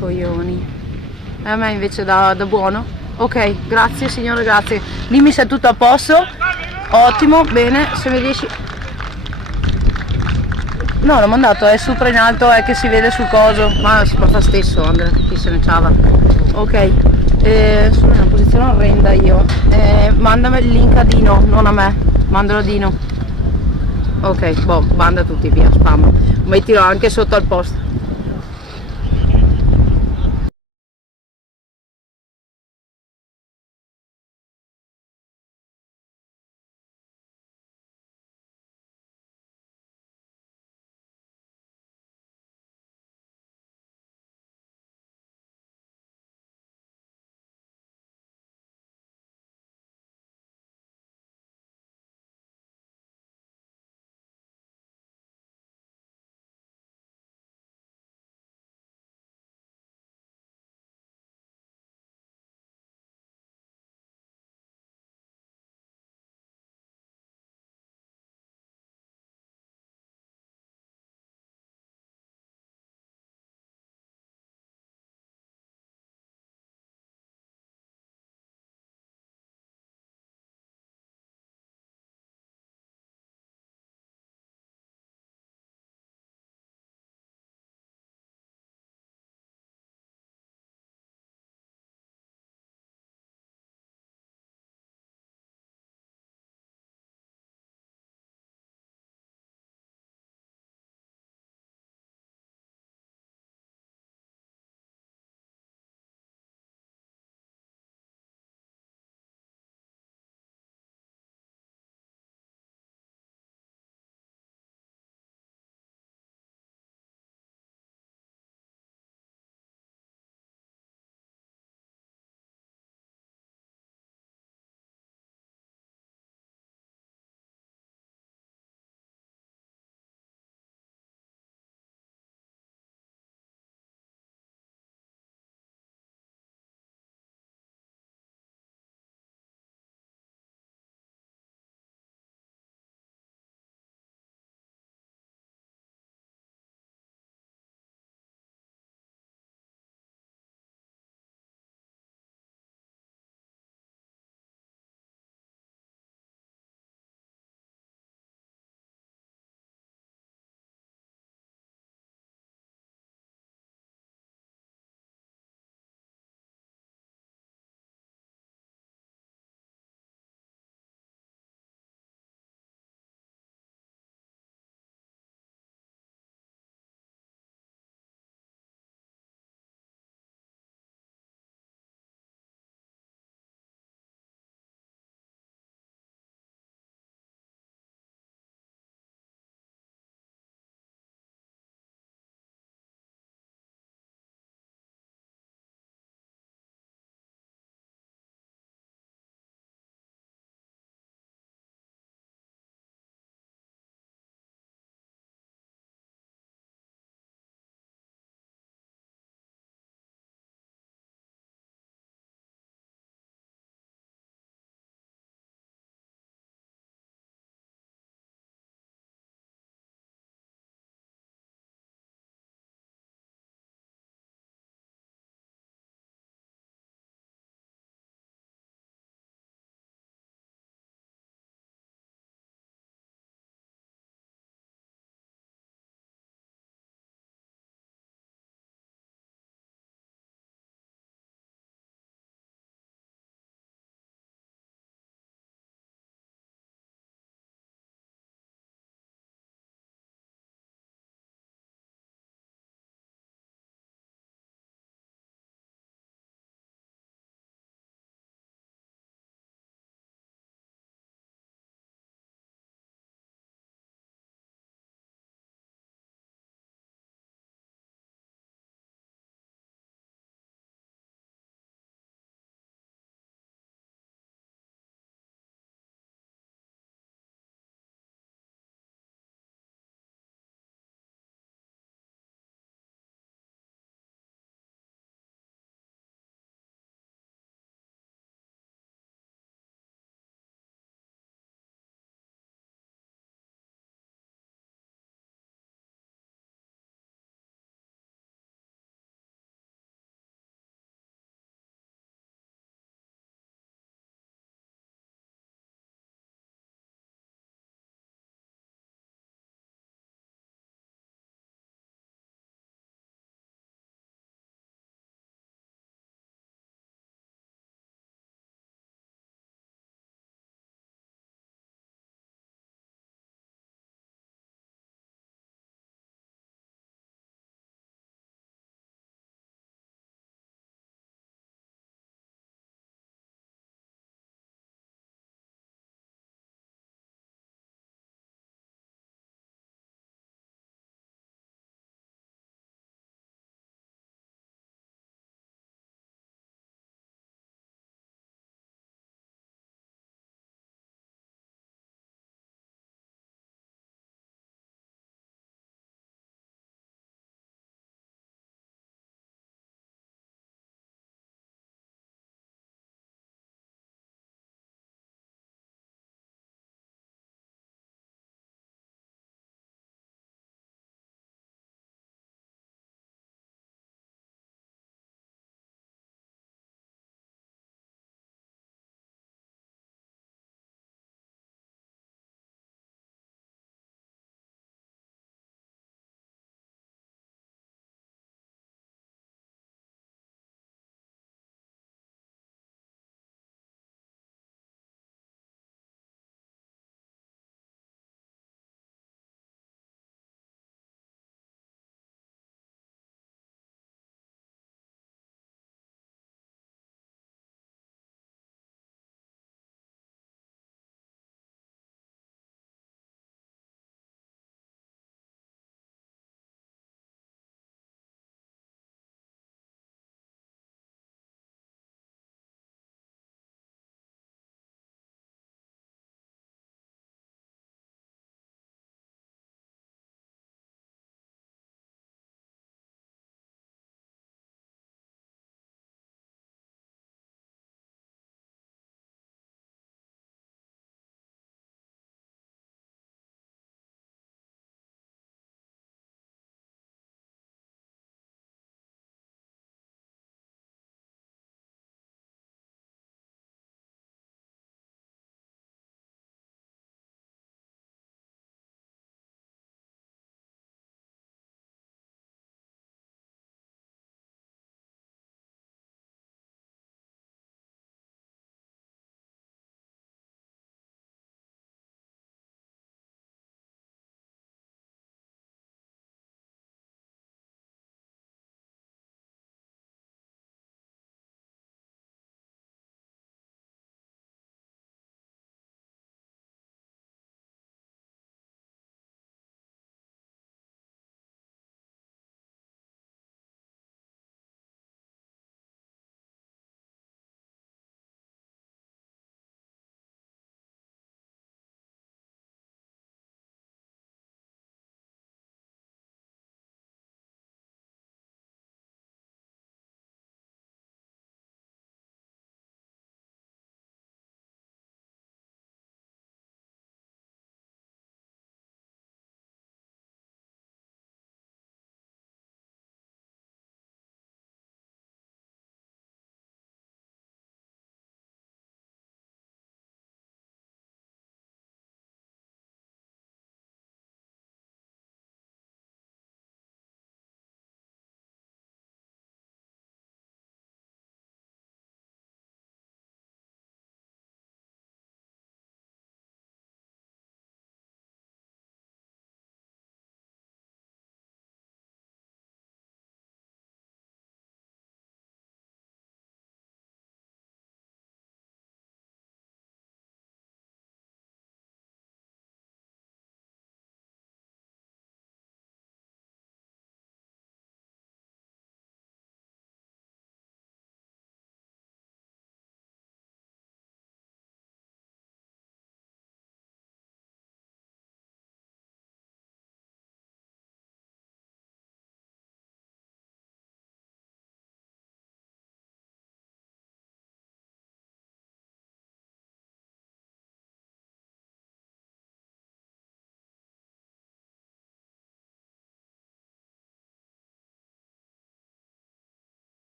coglioni. E a me invece da buono. Ok, grazie signore, grazie. Dimmi se è tutto a posto. Ottimo, bene, se mi riesci... No, l'ho mandato, è sopra in alto, è che si vede sul coso, ma si porta stesso, Andrea, chi se ne ciava. Ok, sono in una posizione orrenda io. Mandami il link a Dino, non a me, mandalo a Dino. Ok, boh, manda tutti via, spam. Mettilo anche sotto al post.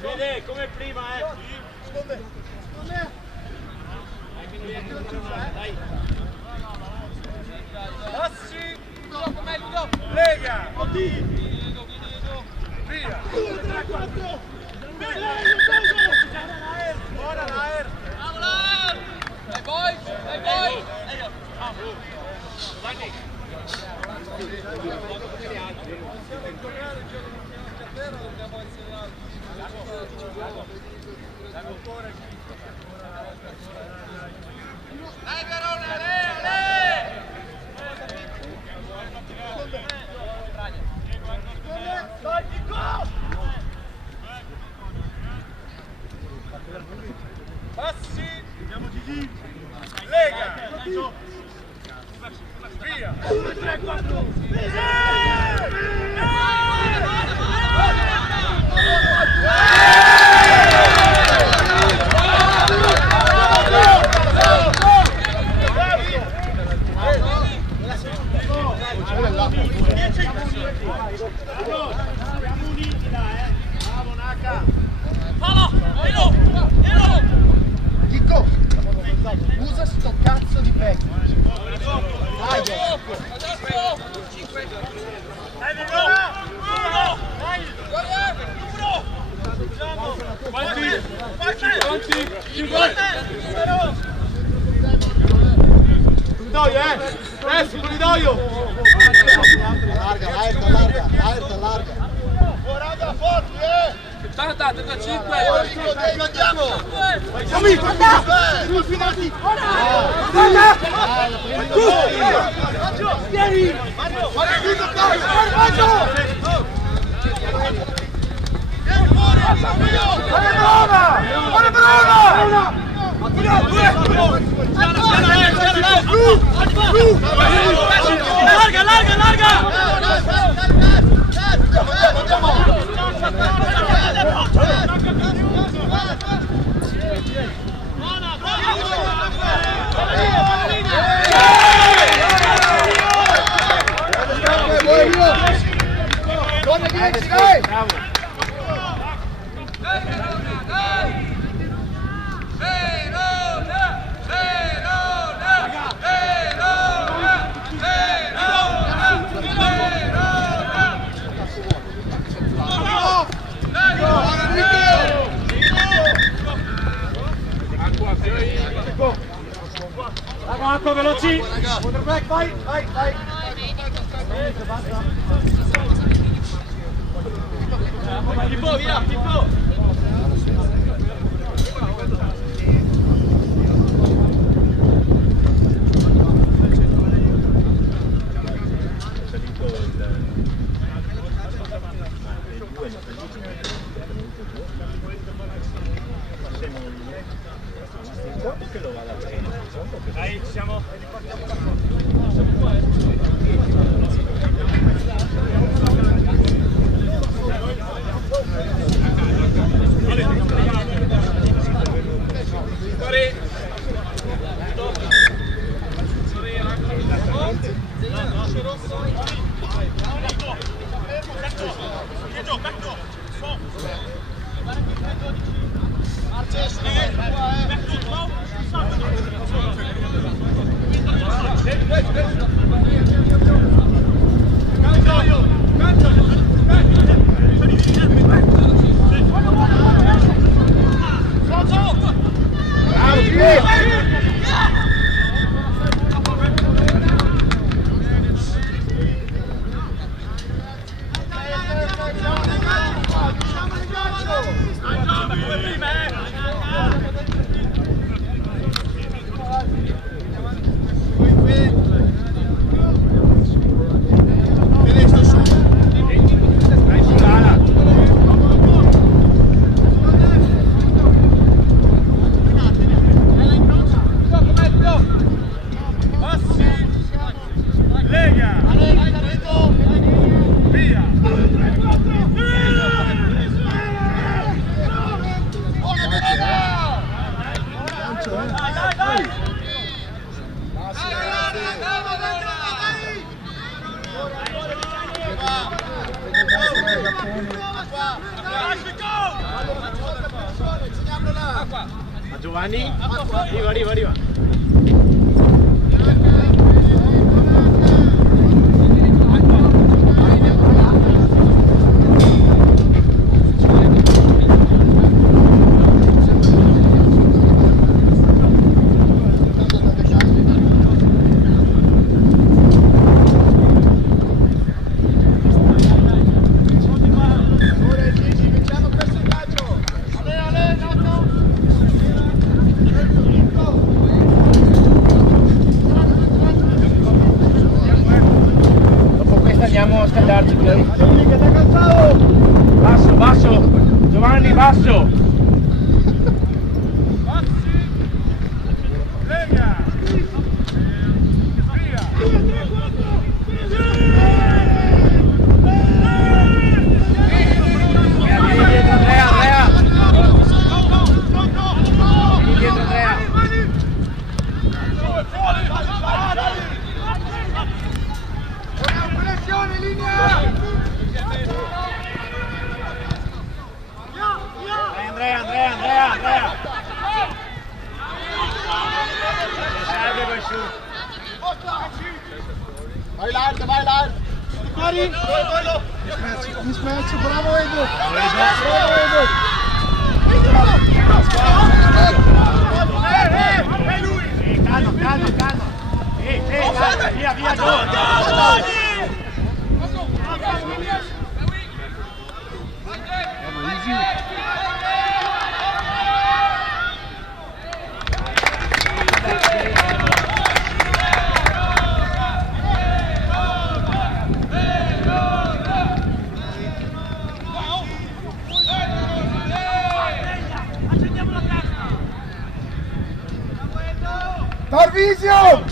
Vede come prima, Passi! Ludo, com'è Ludo? Lega! Via! 2, 3, 4! Buona Laer! Bravo Laer! Dai boy! Dai boy! Vai! Dobbiamo essere dai Verona, passi, andiamo Gigi, lega, via, 2, 3, 4, Chicco, usa sto cazzo di pezzo. Dai, Corridoio! Larga. Guarda forti, Tanta, 35! Andiamo! Vieni! Acqua veloci! Quarterback, vai! Tipo, via, tipo! Dai, ci siamo. fuori. A Giovanni? Arriva. Andiamo a scaldarci qui. Basso, Giovanni, basso. Andrea. Vai Lard. Fuori. Mismatch, bravo Edo. Calma. Via, Giovanni. Tarvisio!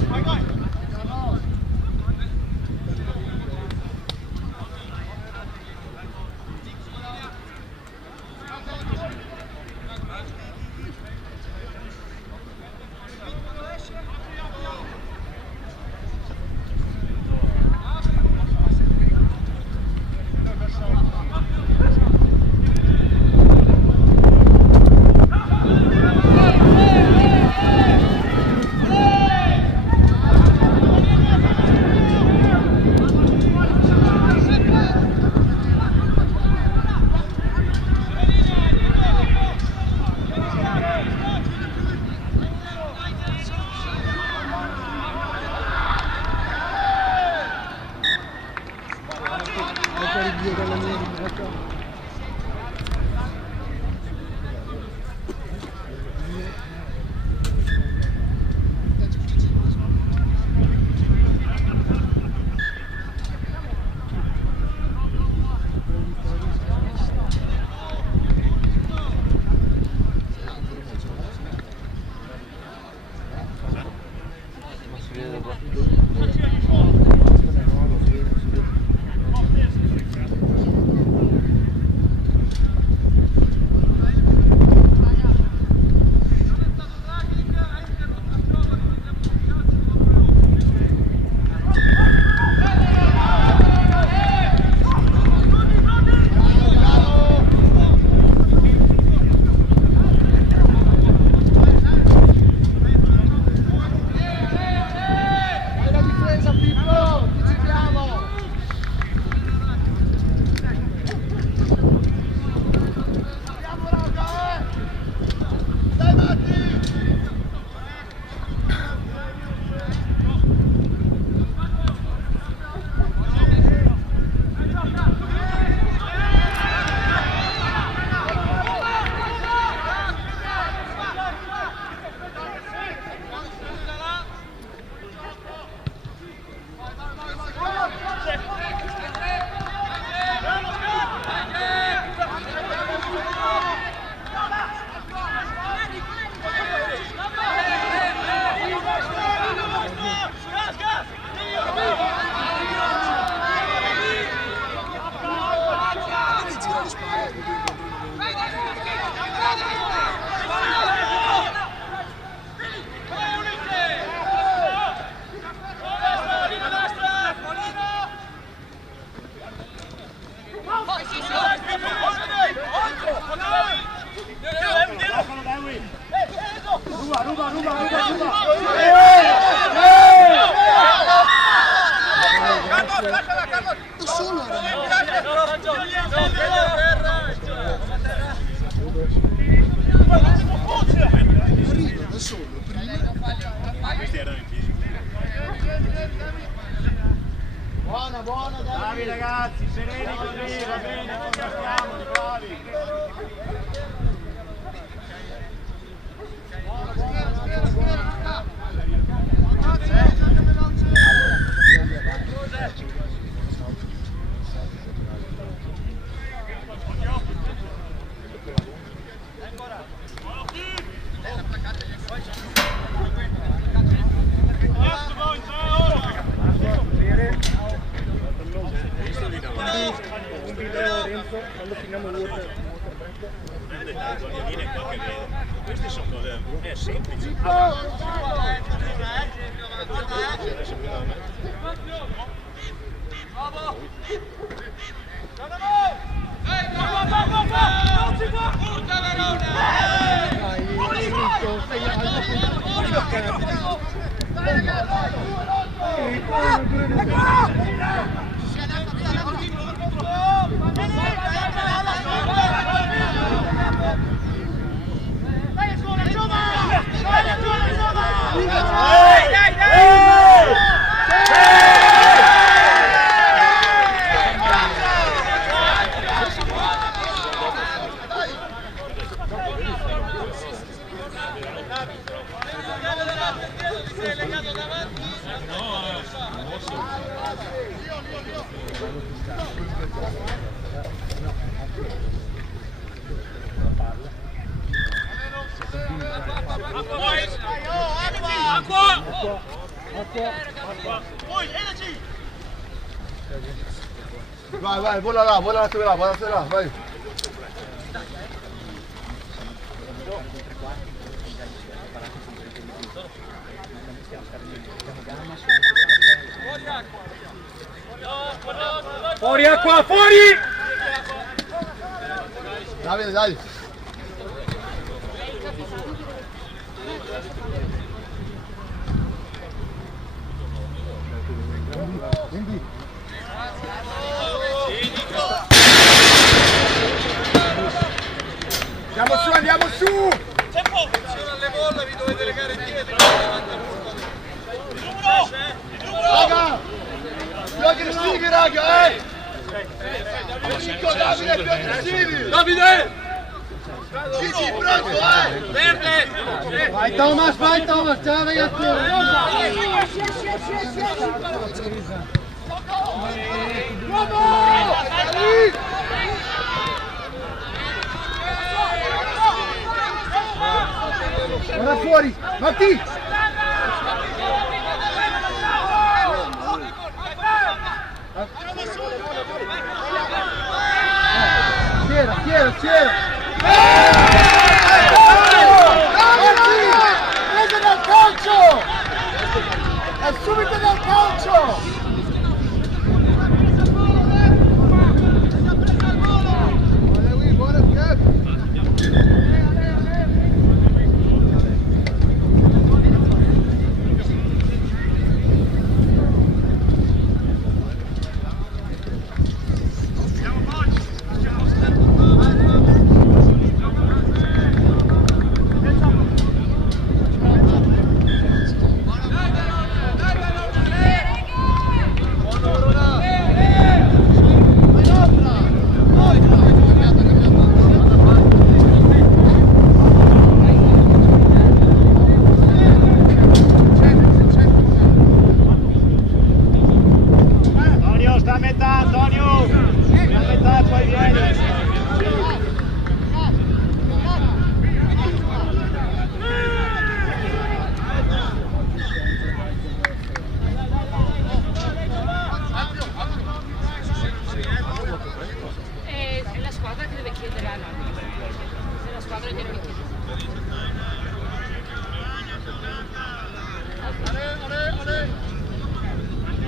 Pippo! Buona, buona, bravi ragazzi, sereni così, va bene, non caschiamoli, bravi. Quando finiamo l'urto. Queste sono cose semplici. Vai, vai, vola là, vola là, vai. Fuori acqua, fuori! Davide, dai. Andiamo su! Attenzione alle bolle, vi dovete legare indietro. Raga! Più aggressivi, raga, Davide, più aggressivi! Davide! Sì, pronto, Verde! Vai Thomas, ciao ragazzi! Guarda fuori, Matti! C'era! Presa dal calcio! È subito dal calcio!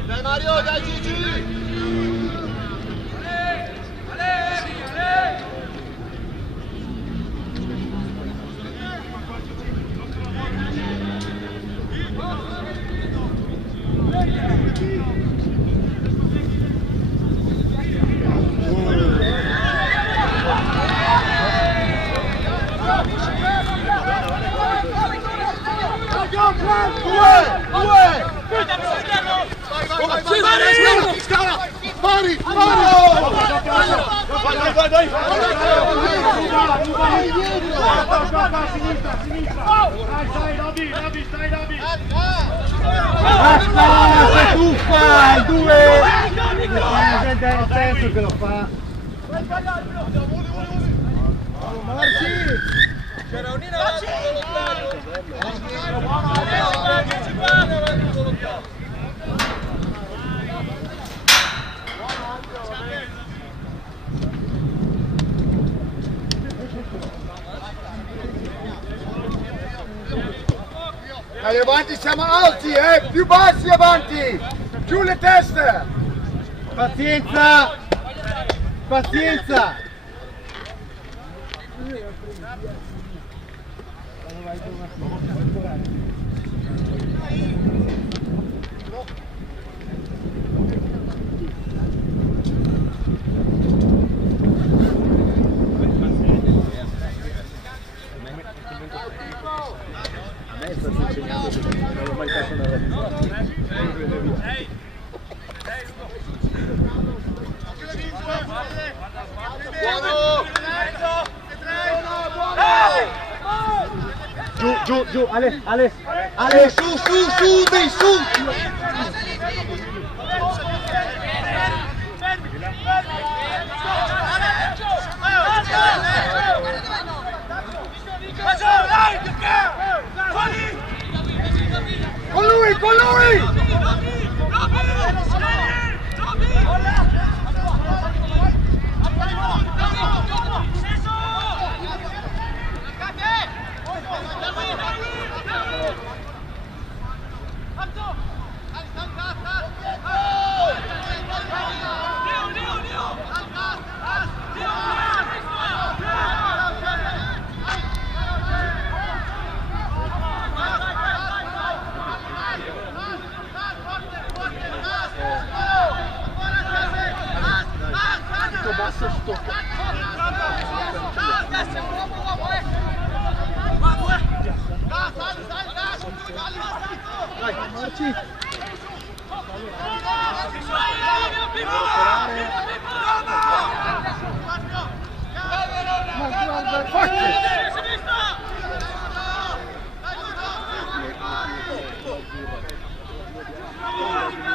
Dai Mario, dai Gigi! Basta, sei tuffa, il 2! La gente è il terzo che lo fa. Marci! C'era un'ina avanti volontario. Dai, avanti siamo alti, più bassi avanti! Giù le teste! Pazienza! Pazienza! A me sta insegnando che non ho mai fatto una radice. Giù, Ale, Su, dai, su! Con lui!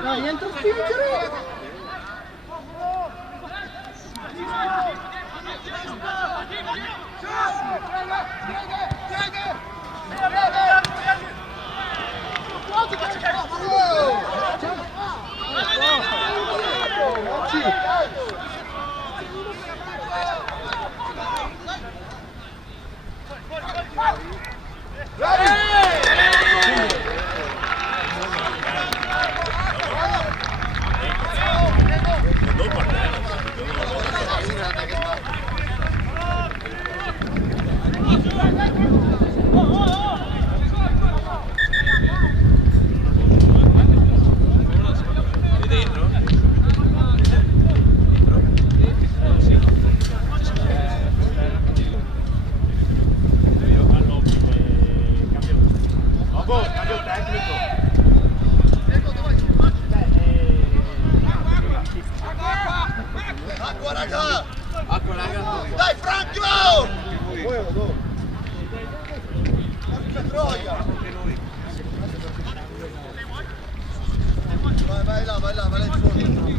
Dai, entra spingere! Dai Franco! Vai là in fondo.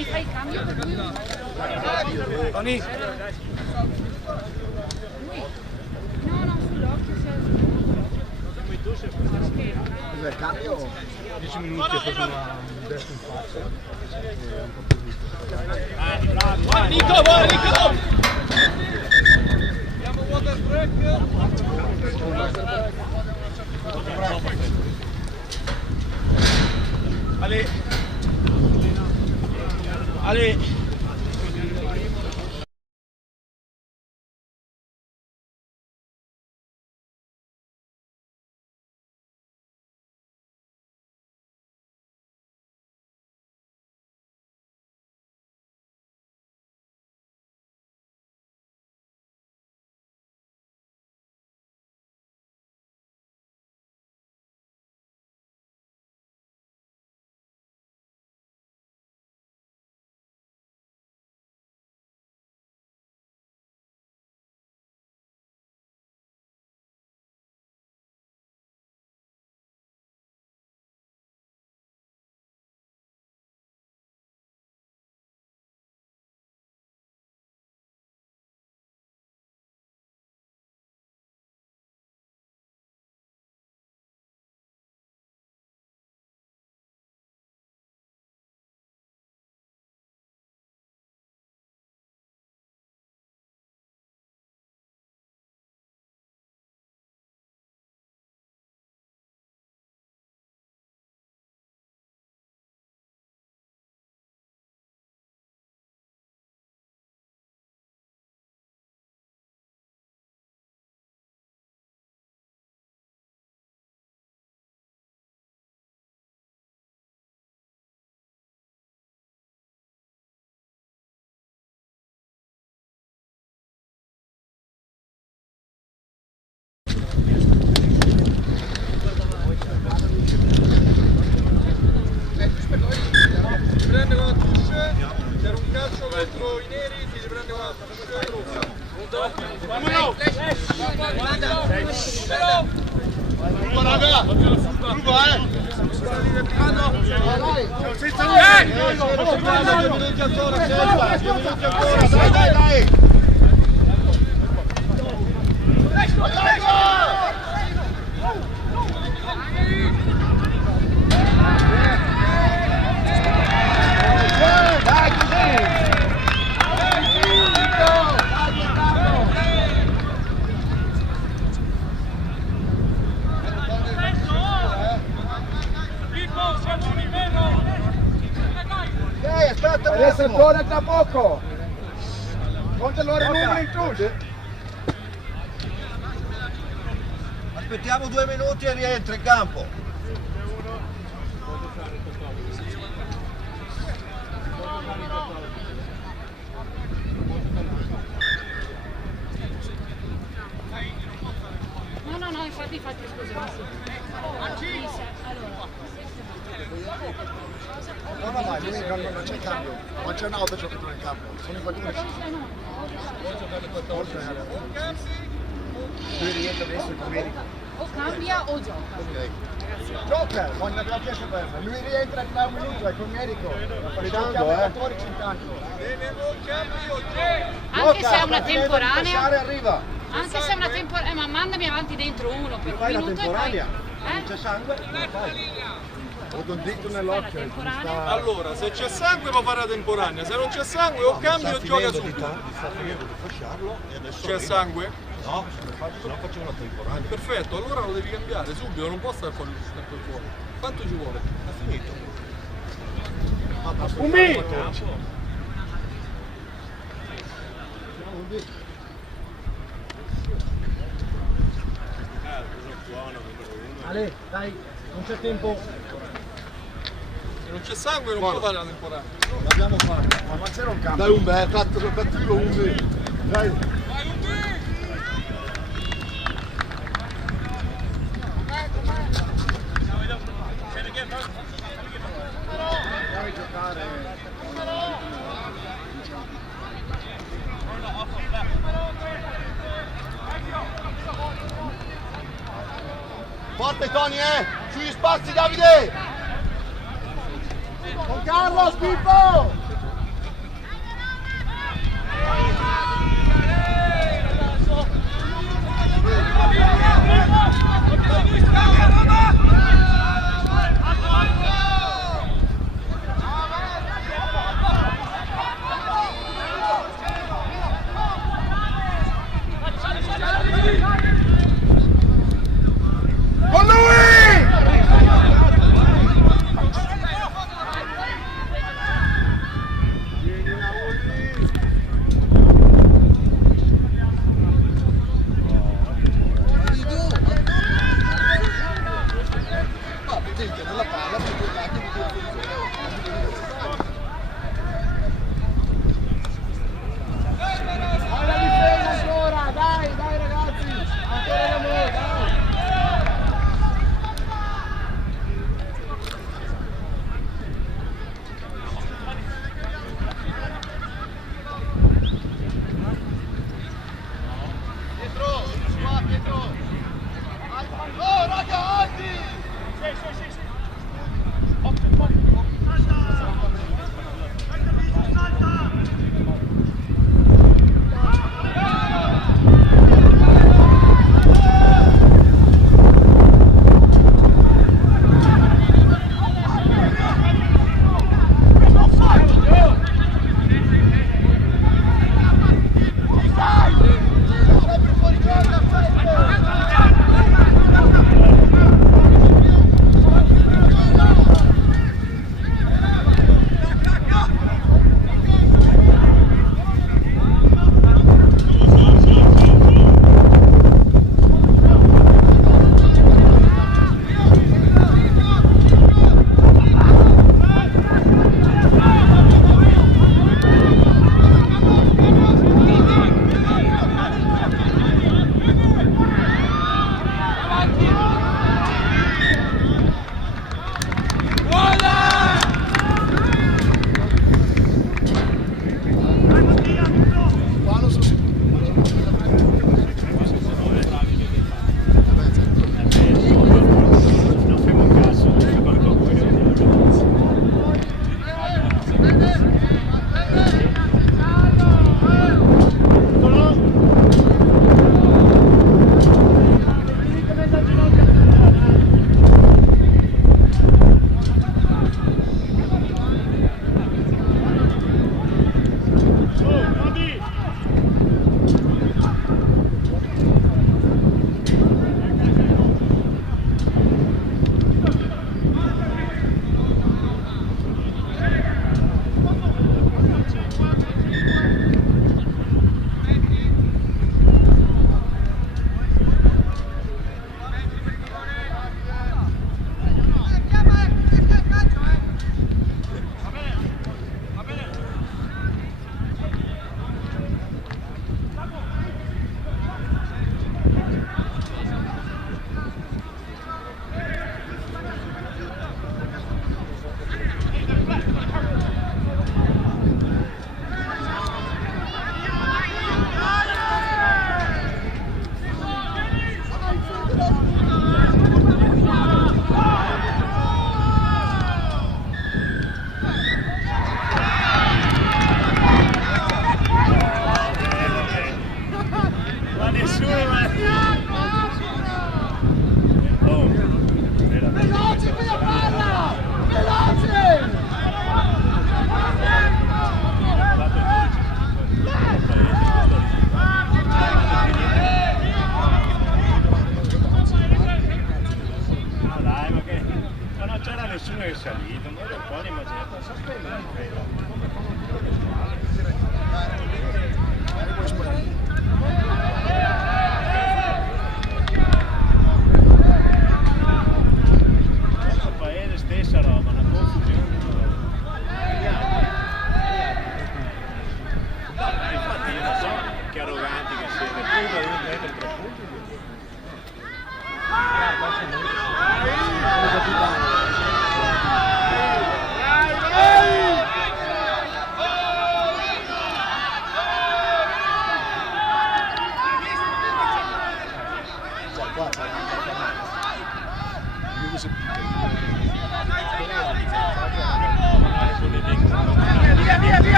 Mi fai il cambio per lui? Tony. No, sull'occhio Cos'è il cambio? 10 minuti e fatto un destra in faccia. Vai Nico, vai Nico! Andiamo water break. Ale. Prende con la tusce, c'era un calcio contro i neri, si riprende con la tusce rossa. Raga! Ruba, dai! Adesso torna tra poco! Conta loro numeri in tu! Aspettiamo 2 minuti e rientra in campo. No, infatti scusa. No, ma lui non c'è cambio, non c'è un altro giocatore in campo, sono i 14. Lui rientra adesso con Medico. O cambia o gioca. Ok. Gioca, non abbiamo chiesto per me. Lui rientra tra un minuto, è con Medico. Giochiamo 14 intanto. Anche se è una temporanea. Arriva. Anche se è una temporanea, ma mandami avanti dentro uno per un minuto e poi. Non c'è sangue? Ho un dito nell'occhio. Allora, se c'è sangue può fare la temporanea, se non c'è sangue o cambia o gioca subito. Sta finendo di fasciarlo e adesso C'è sangue? No, se no facciamo una temporanea. Perfetto, allora lo devi cambiare subito, non può stare fuori tempo fuori. Quanto ci vuole? Ha finito. Un minuto. Ale, dai, non c'è tempo. Se non c'è sangue non può fare la temporanea. L'abbiamo fatto, ma c'era un cambio. Dai Umberto, cattivo Umberto. Dai. Vai Umberto! Devi giocare. Forte Tony, sugli spazi Davide! Con Carlo, Pippo!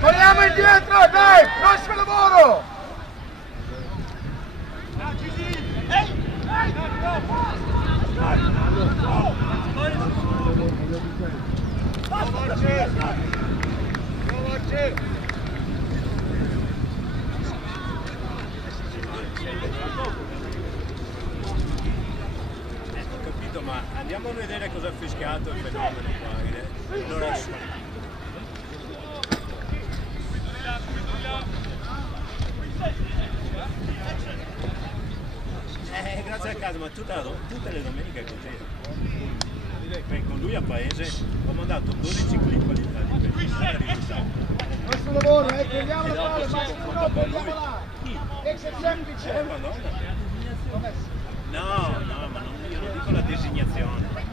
Torniamo indietro, dai! Prossimo lavoro! Ho capito, ma andiamo a vedere cosa ha fischiato il fenomeno qua. Allora, grazie a caso, ma tutte le domeniche è così. Beh, con lui a paese ho mandato 12 clip di Prossimo lavoro, togliamo la palla, Massimo, togliamola! Esce semplice! Madonna. No, ma io non dico la designazione.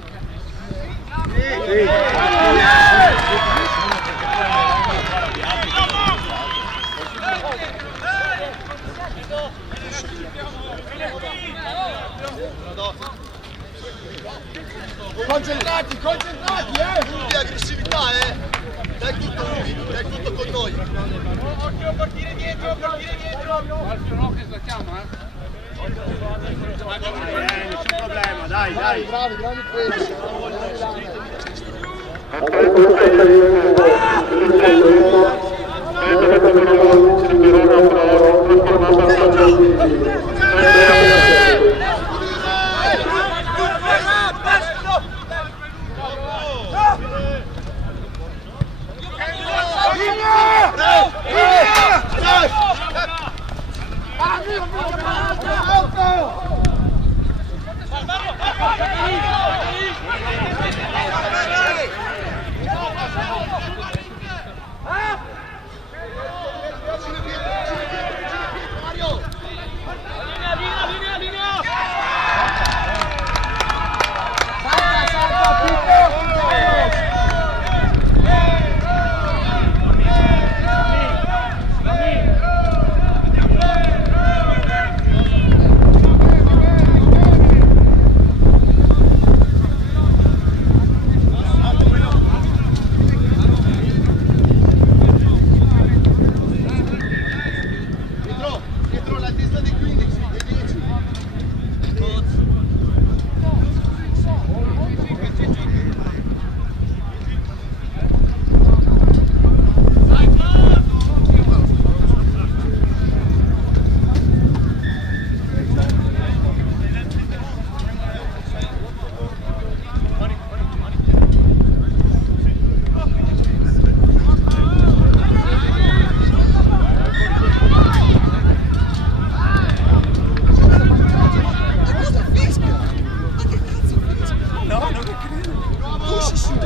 Concentrati, di aggressività, dai tutto lui, dai tutto con noi. Occhio, partire dietro! Alfio, no che sbattiamo, Nessun problema, dai. Bravi, presi. Dietro la testa dei 15, dei 10.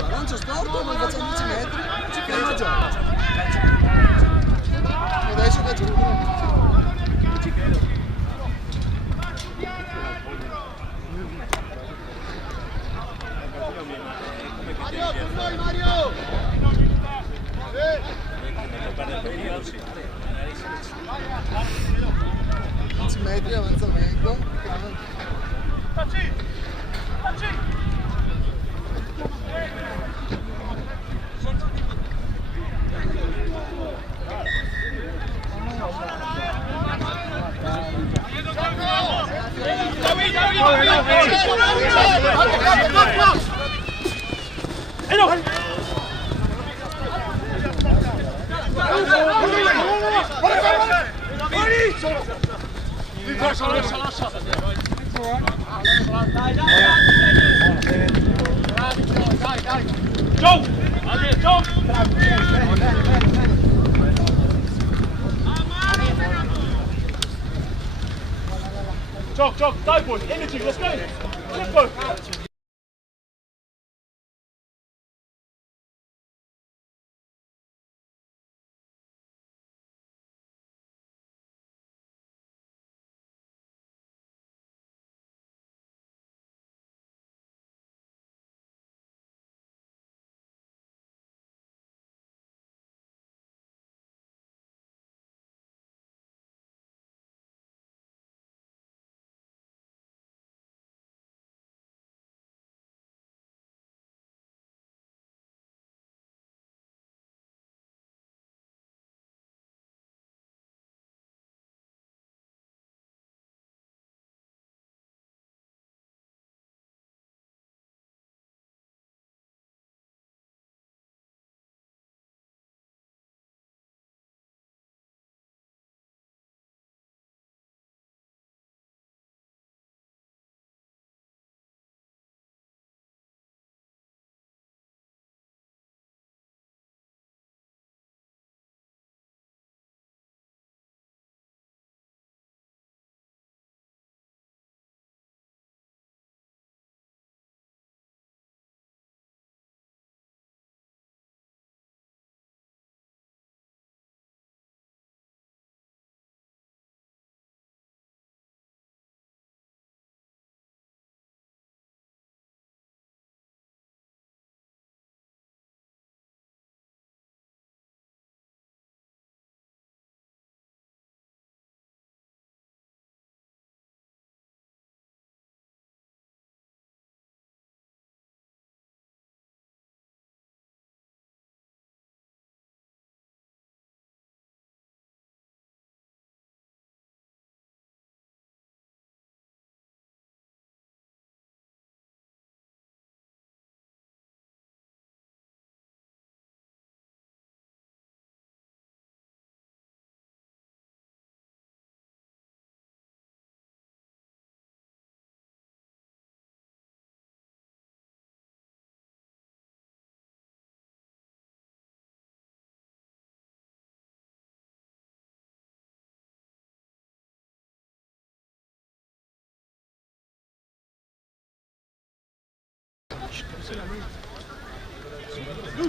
Lancio storto, non facciamo 10 metri, ci ferma già. E adesso faccio un Mario, con noi Mario! 10 metri avanzamento. Joe, dive boys, energy, let's go! Let's go!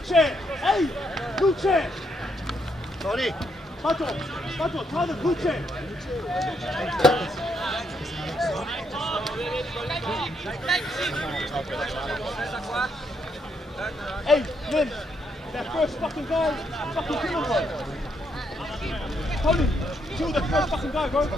Luce! Ehi! Luce! Tony! Fatto, trovate Luce! Hey, Lynn! That first fucking guy, fucking kill him, bro! Tony, kill that first fucking guy, bro!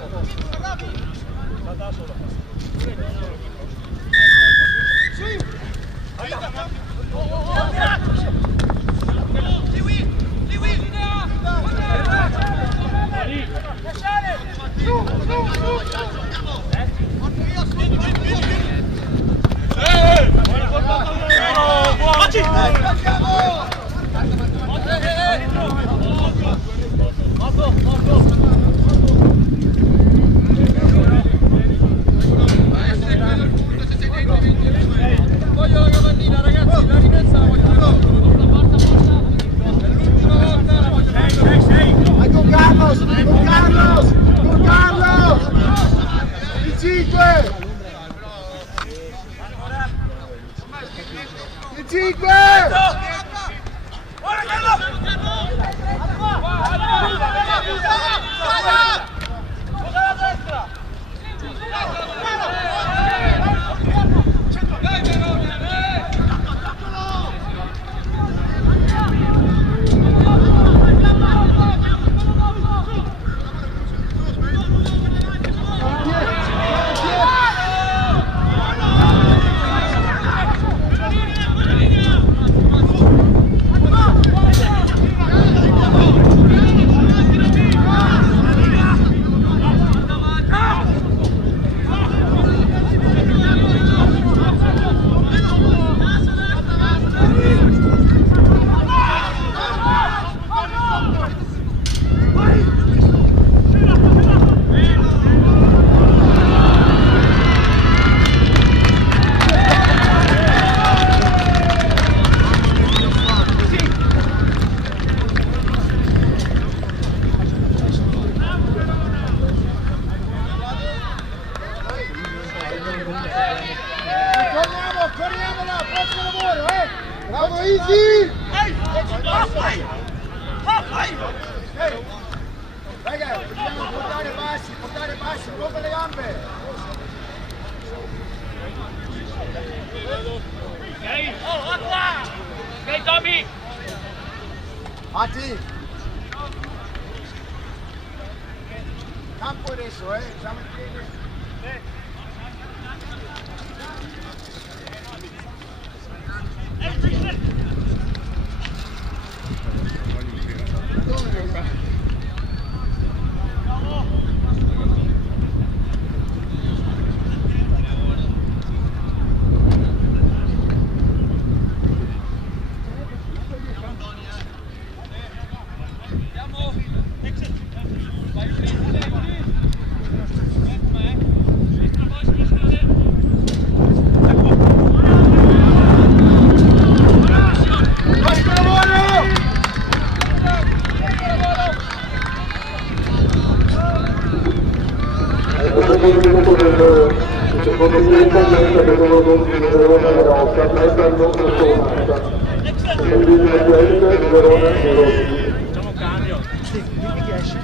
Voglio la cavallina, ragazzi, la rimessa la voglio Vai con Carlos! Con Carlos! Con Carlos! Il 5! Il 5! Corriamola, forza lavoro, Bravo Easy! Raga, dobbiamo portare bassi, muove le gambe! Ok, Tommy! Matti! Campo adesso, siamo in piedi. Facciamo un cambio. Sì, dimmi chi esce.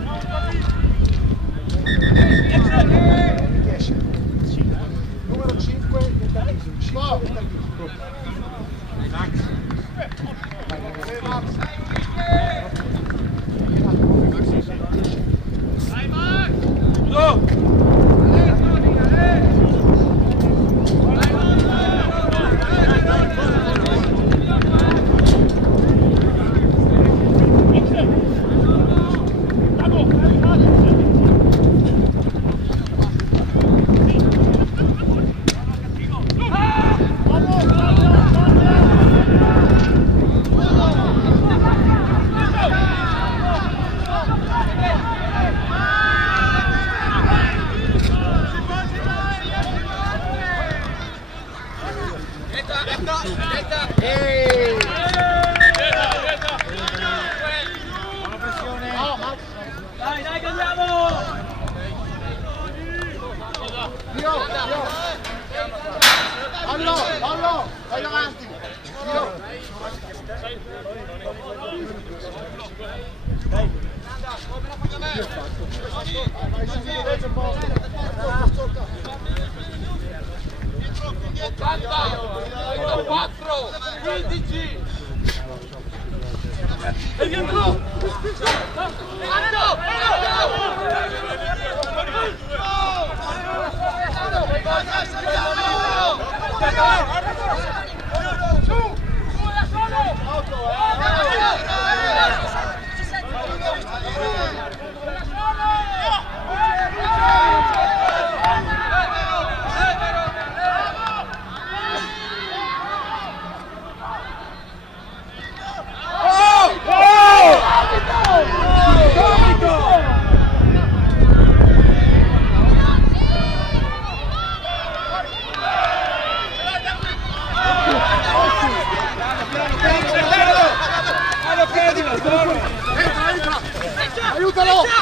Chi esce? Numero 5 del Tarvisio. 5 del Tarvisio. Vai Max! Dai, che andiamo! Fallo, vai avanti. Aiutalo!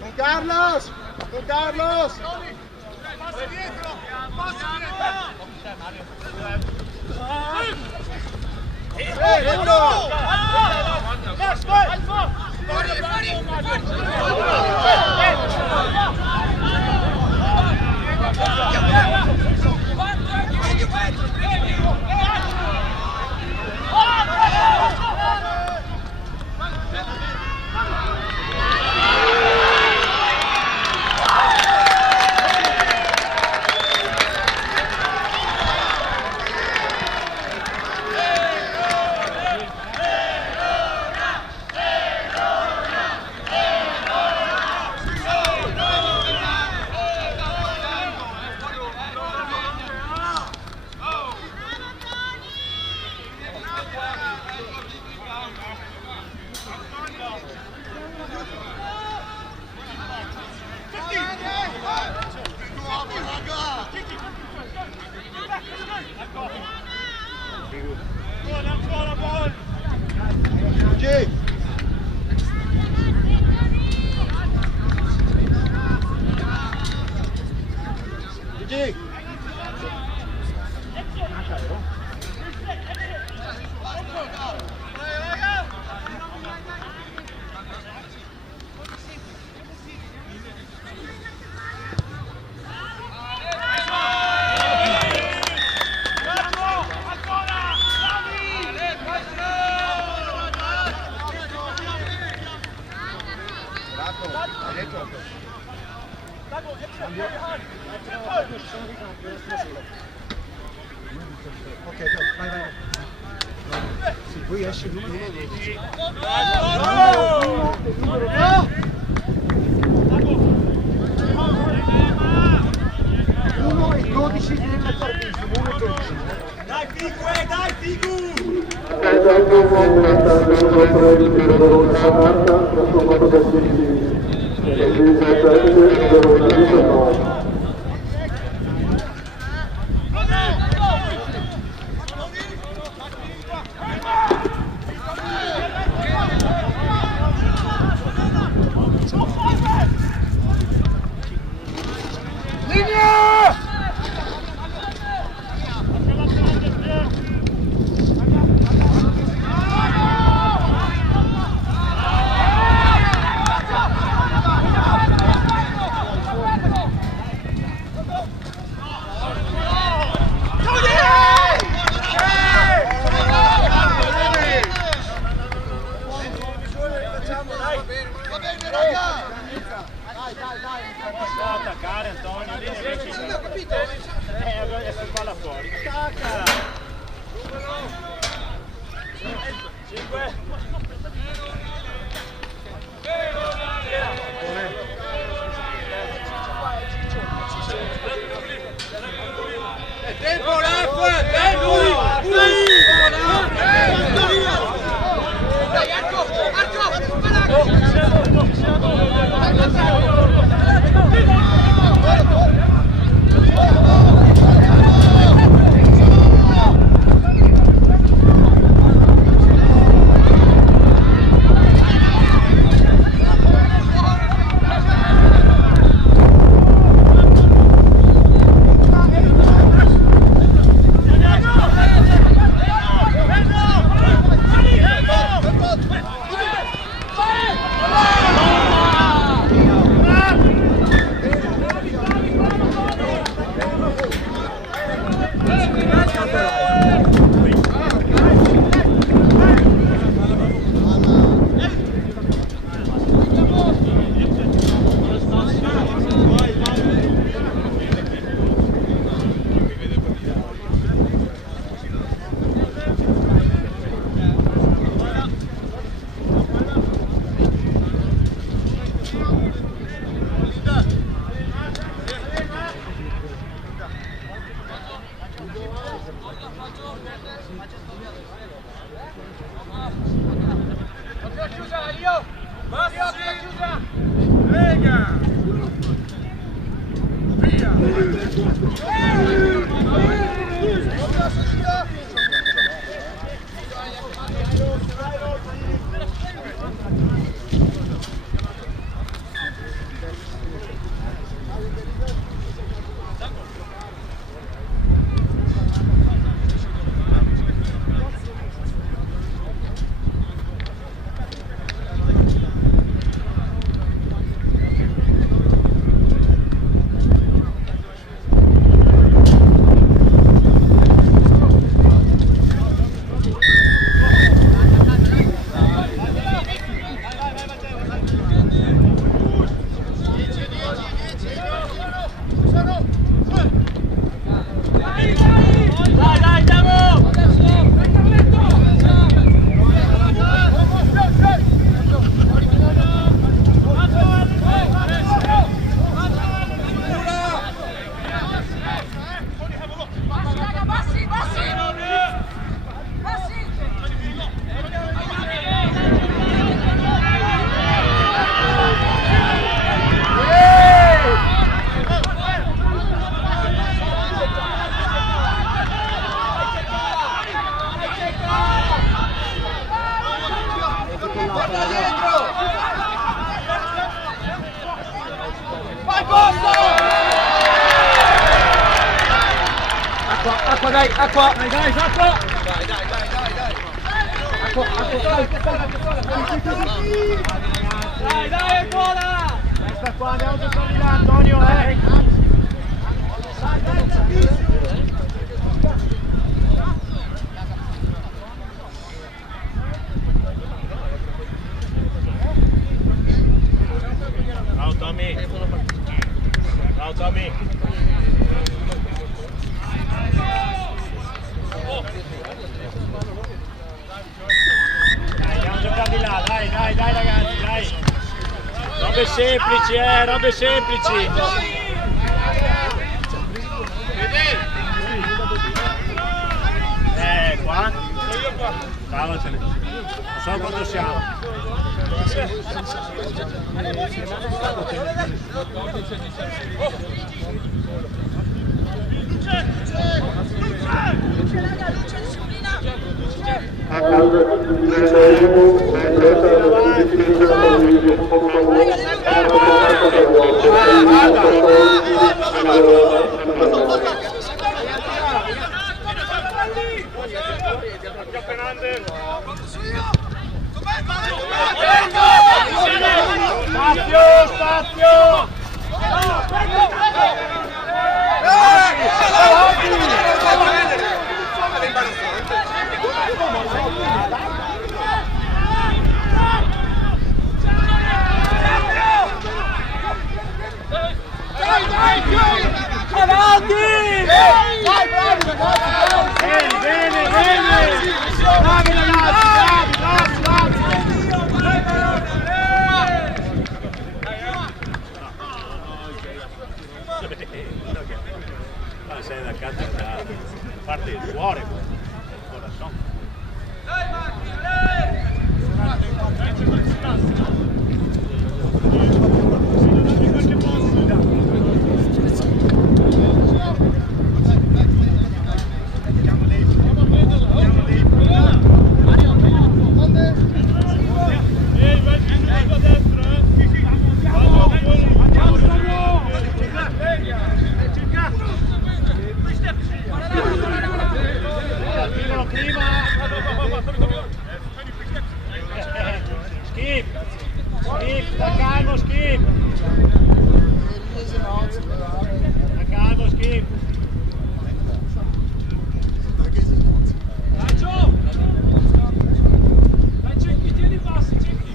Con Carlos! Con Carlos! Passa dietro! Passa dietro! Ok, vai, vai. Sì, poi esce l'uno. Uno e 12 nel partito, 1 e 12. Dai Figu, dai Figu! Adesso palla fuori. Tacca! 5. Tempo, Raf! Tempo! Acqua, dai, acqua! Dai, dai, acqua! Acqua, Dai, dai, buona! Questa qua, andiamo a giocare di là, Antonio, Dai, Ciao Tommy! Ciao Tommy! Dai, andiamo a giocare di là, dai, dai, dai ragazzi, dai! Robe semplici, robe semplici! Qua? Stavacene. Non so quando siamo. Spazio! Avanti! Ma sei da casa da parte del cuore, del corazon. Skip, da calmo, skip. Da calmo, skip. Dai Cecchi, tieni bassi, Cecchi.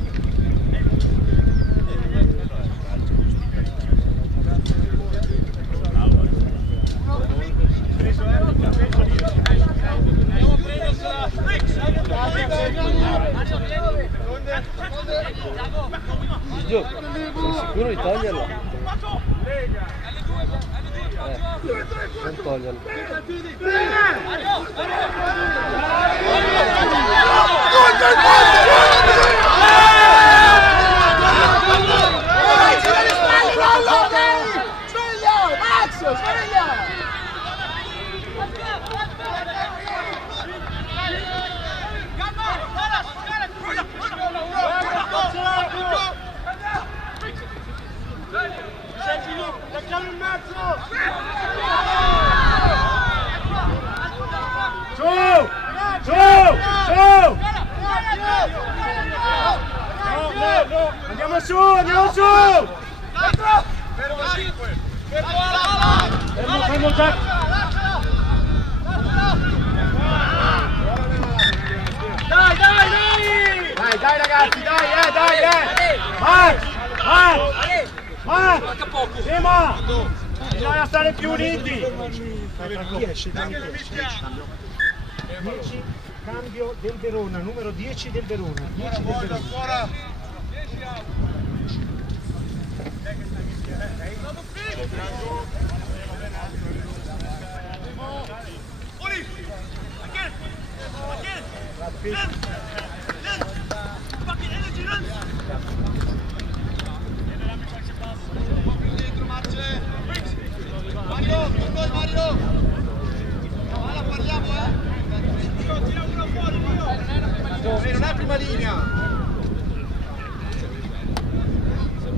Andiamo a prendersela. Gio, sei sicuro di toglierlo? Non toglierlo. Sveglia! Max, sveglia! Lasciamo in mezzo! Su! Su! Su! No! Andiamo su! Andiamo su! Fermo 5. Fermo Jack! Dai ragazzi, dai! Max! Prima! Bisogna stare più uniti! 10, cambio del Verona, numero 10 del Verona. 10 del Verona. Mario! Ora parliamo, tira uno fuori, non è prima linea!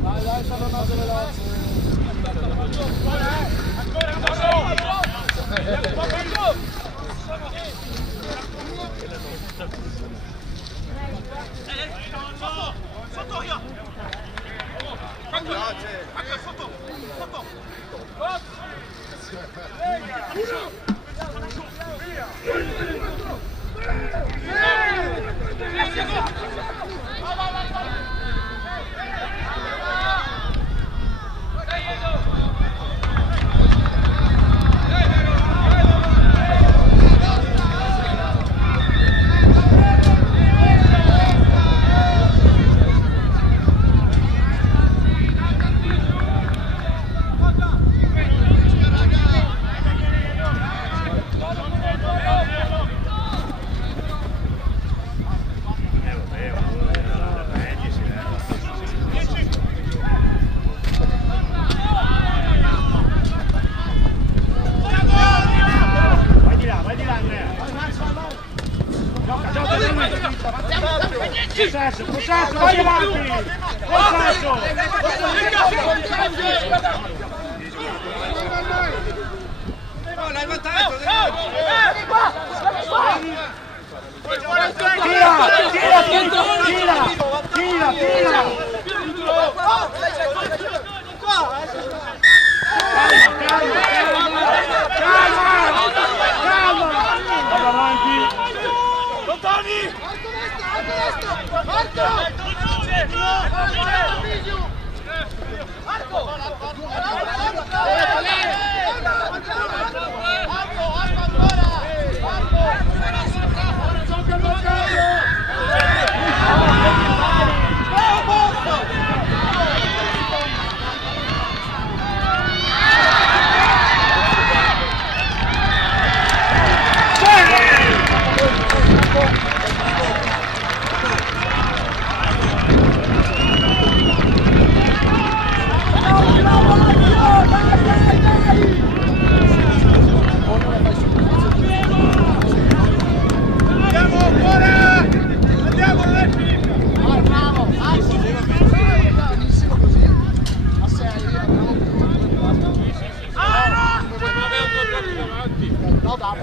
Dai, sono nato veloce! Sotto io! Sotto! Possesso, vai avanti! Possesso! L'hai vantaggio! Marco! No, dame.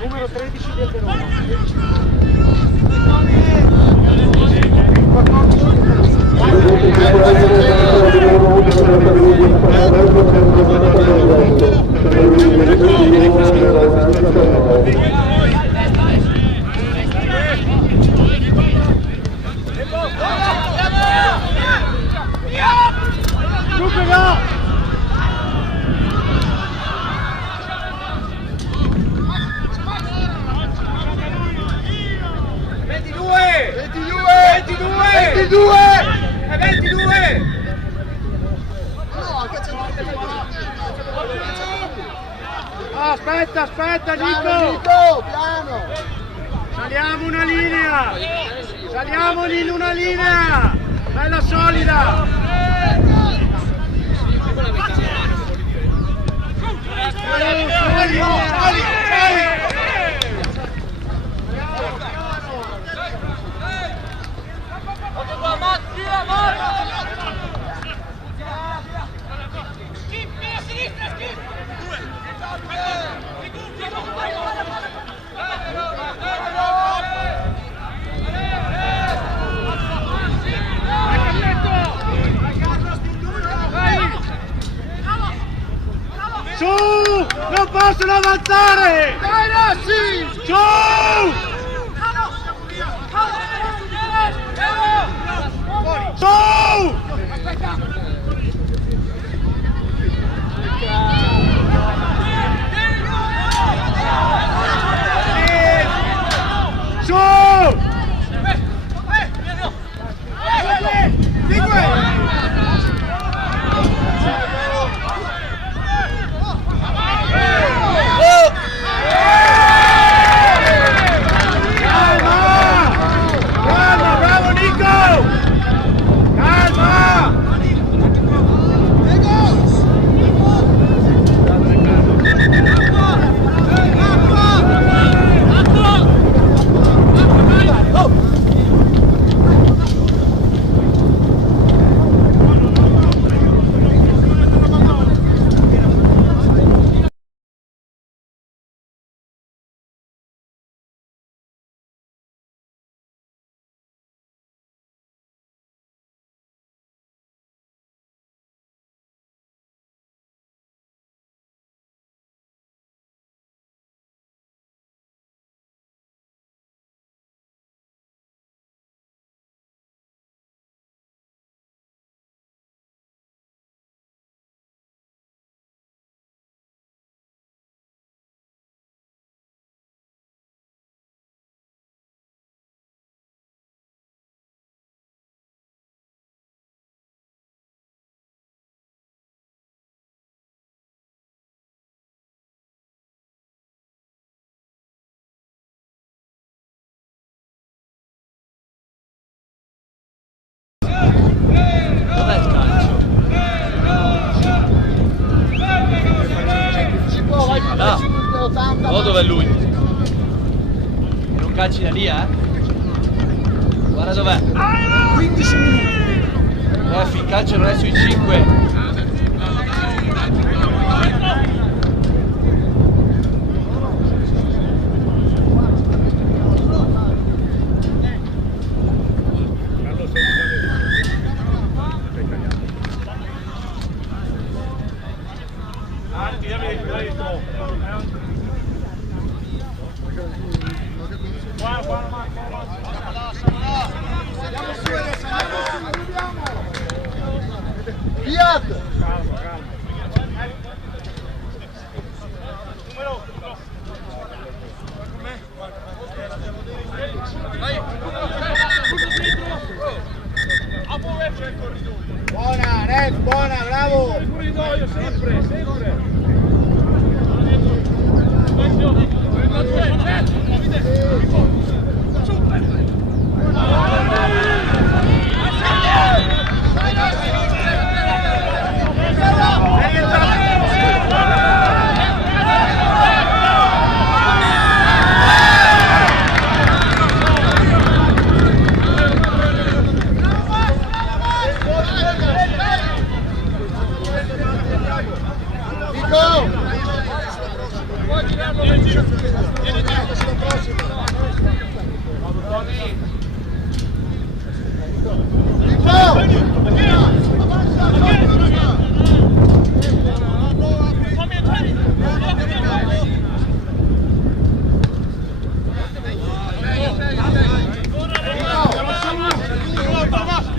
Numero 13 del Verona. Aspetta Nico! Piano! Saliamo una linea! Saliamo in una linea! Bella solida! Su! Non possono avanzare! Dai Rossi! Su! Su! Su! No, dov'è lui? Non calci da lì, eh? Guarda dov'è. 15 minuti! Il calcio non è sui 5. Andiamo su adesso, andiamo! Fiat! Buona, Ref, buona, bravo! Il corridoio, sempre, sempre!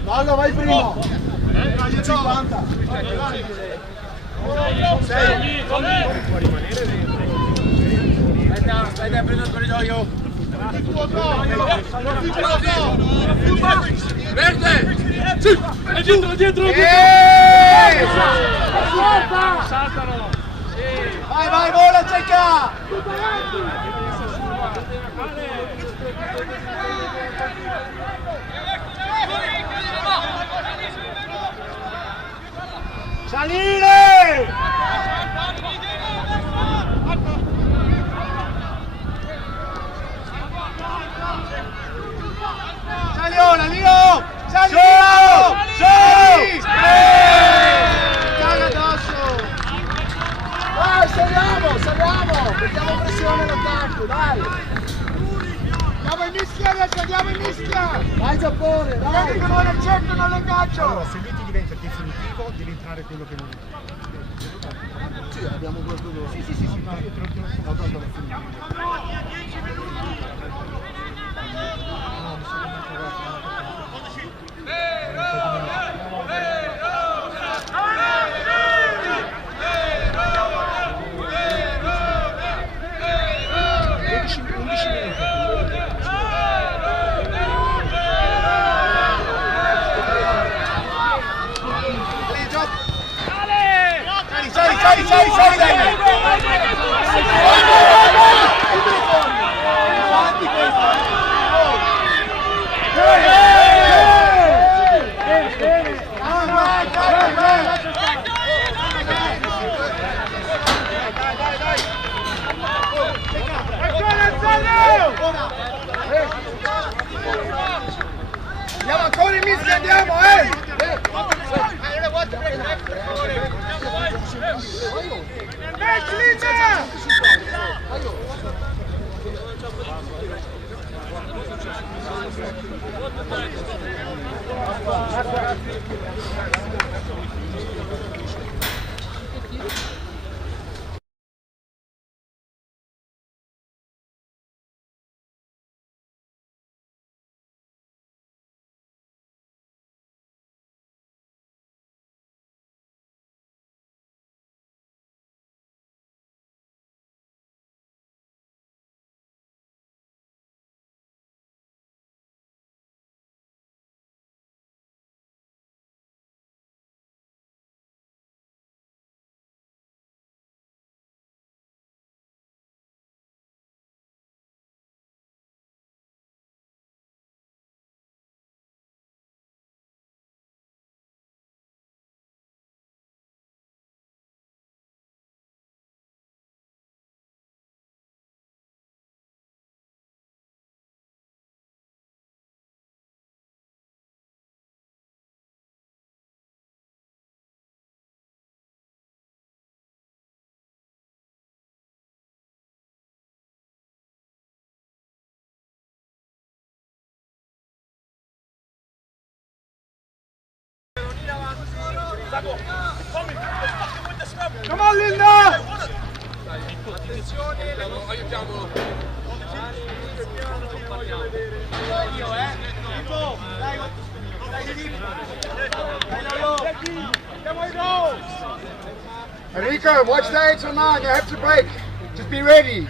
Vallo, vai primo! 50! Aspetta, preso il corridoio! Verde! Sì! È dietro, dietro! Saltano! Vai, vai, vola, cerca! Salire! Saliona, Lio! Salino! Sì! Caga addosso! Dai, saliamo, saliamo! Mettiamo pressione all'attacco, dai! Andiamo in mischia adesso, andiamo in mischia! Vai Giappone, dai! Vedi che non accettano l'ingagcio! Allora, se lì ti diventa definitivo, devi entrare quello che non è. Sì, abbiamo qualcosa. Sì, ma io te lo dico. No, tanto alla fine. Sali, dai! Andiamo ancora in mischia, andiamo, Come on, Linda! Attenzione, aiutiamolo. Enrico, watch the 8 or 9, you have to break. Just be ready.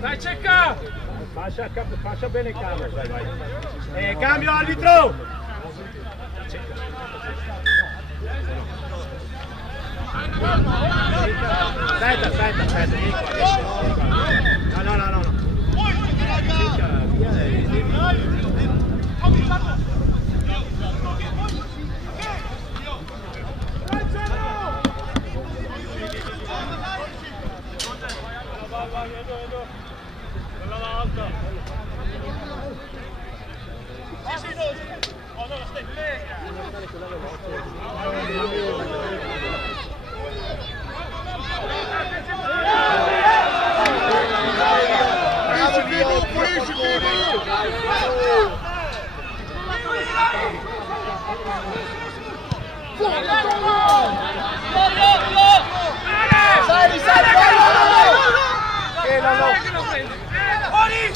Dai, cerca! Faccia bene il cambio, vai. Cambio arbitro! Aspetta. No. Pari!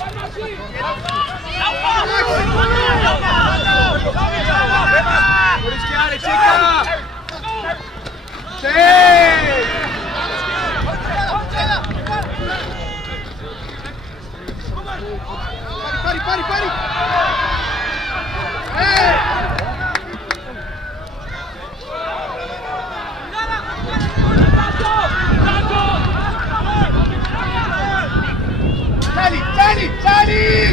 Sali!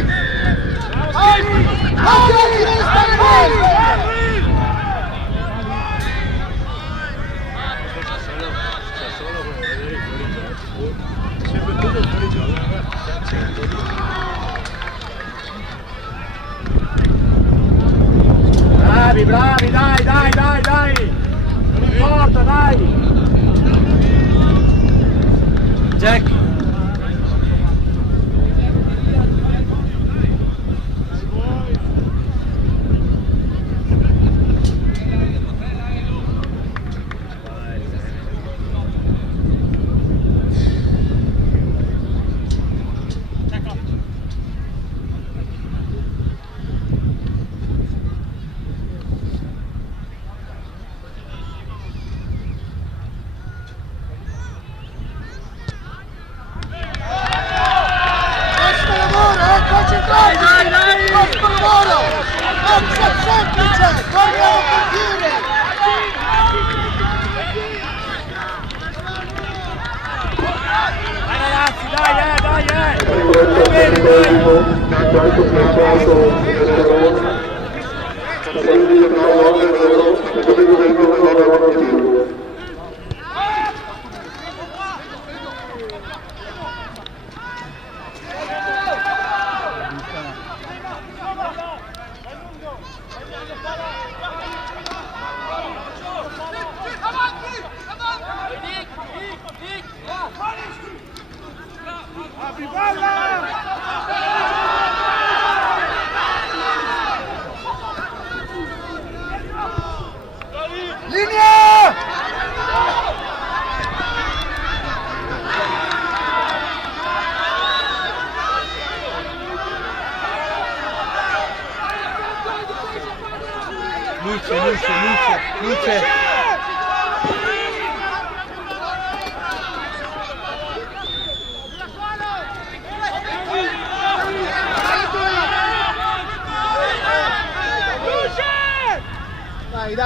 Bravi, dai! Non importa, dai! Jack!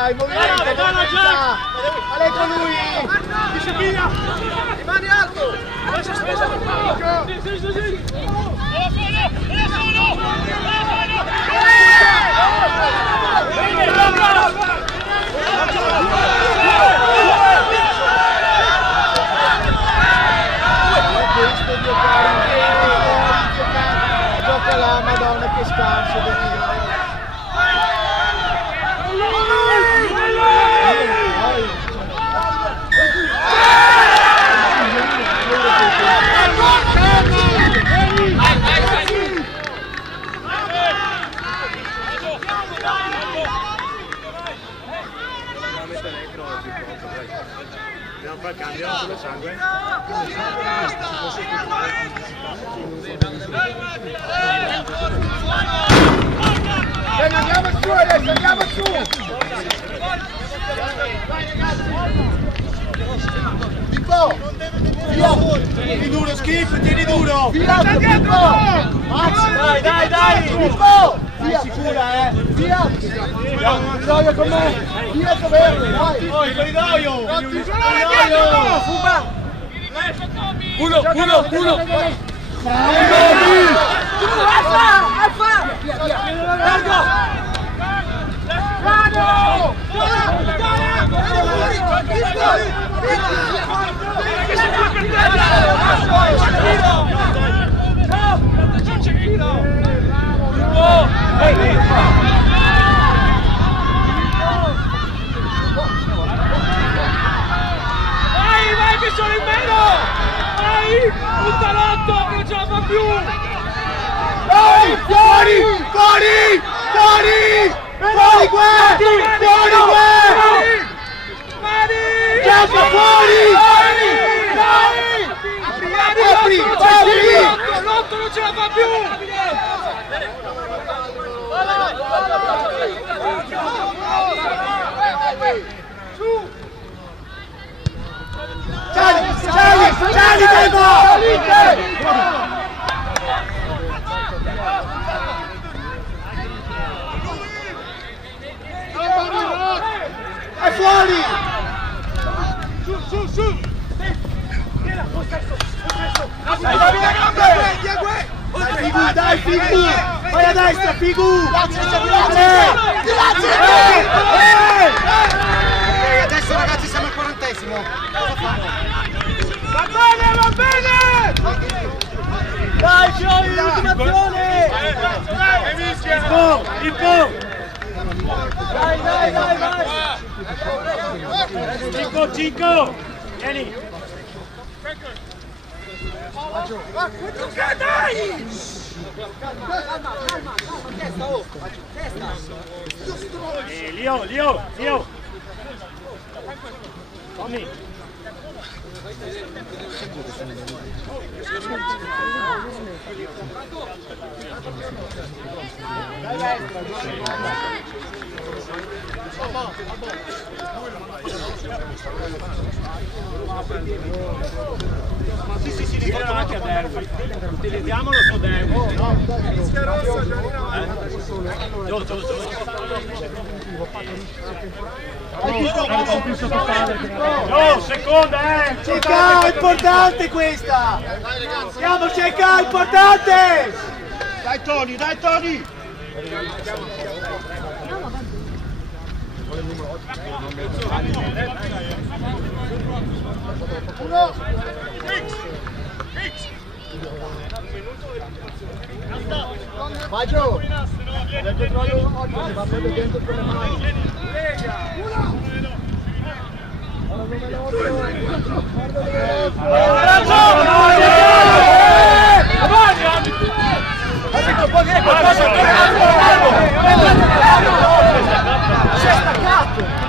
dai, movimento, forza! Ale con lui! Disciplina! Rimani alto! Lascia spesa! Gioca là, madonna che scarso! Dobbiamo fare cambio sullo sangue. Andiamo su adesso, andiamo su! Pippo! Via! Tieni duro, Skip, tieni duro! Via! Pippo! Dai! Pippo! Via, sicura, Via! Corridoio con me! Via verde, dai! Oh, il corridoio! Fuba! Uno! Alfa! Largo! Vai che sono in meno! Vai! Un talotto che non ce la fa più! Fuori! Gioca fuori! Apri! L'otto non ce la fa più! Sali, è fuori! Su! Dai, Figu! Vai a destra, Figu! Adesso ragazzi siamo al 40esimo. Va bene! Dai, Fiori, l'ultima azione! Pippo! Vai! Cinco! Vieni! Dai! Lio! Tommy! Sì, ricordo anche a derby. Utilizziamolo sto derby. Rischia rossa, Gianni in avanti. Seconda, Cecca, è importante questa! Siamo Cecca, è importante! Dai Tony! Maggio! Il controllo oggi va proprio dentro con le mani. Si è staccato!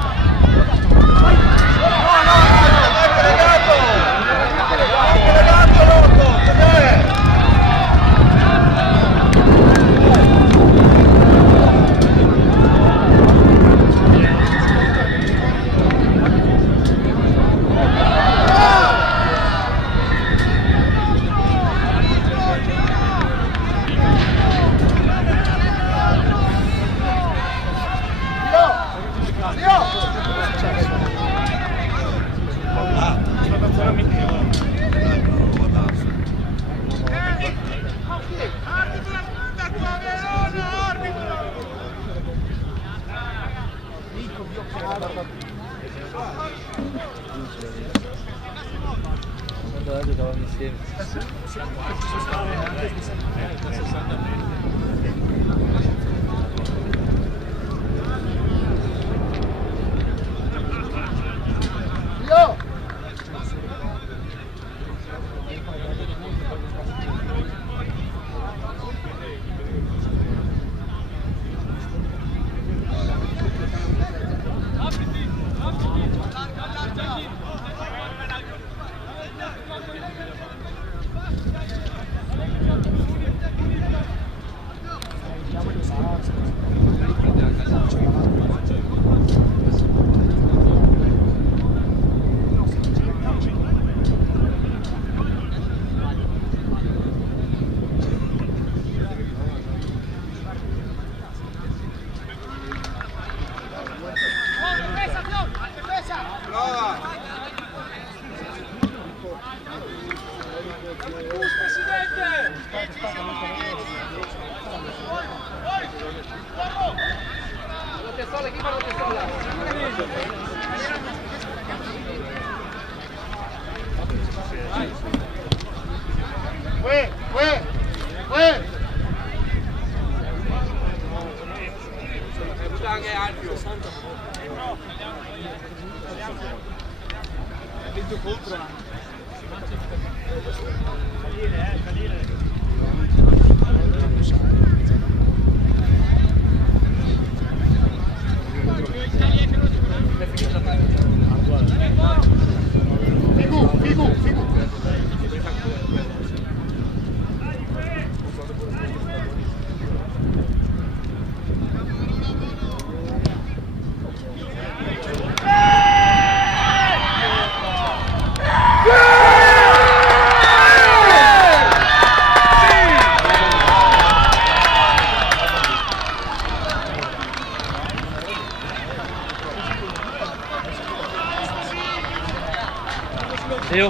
giocavamo insieme. Io! Guarda.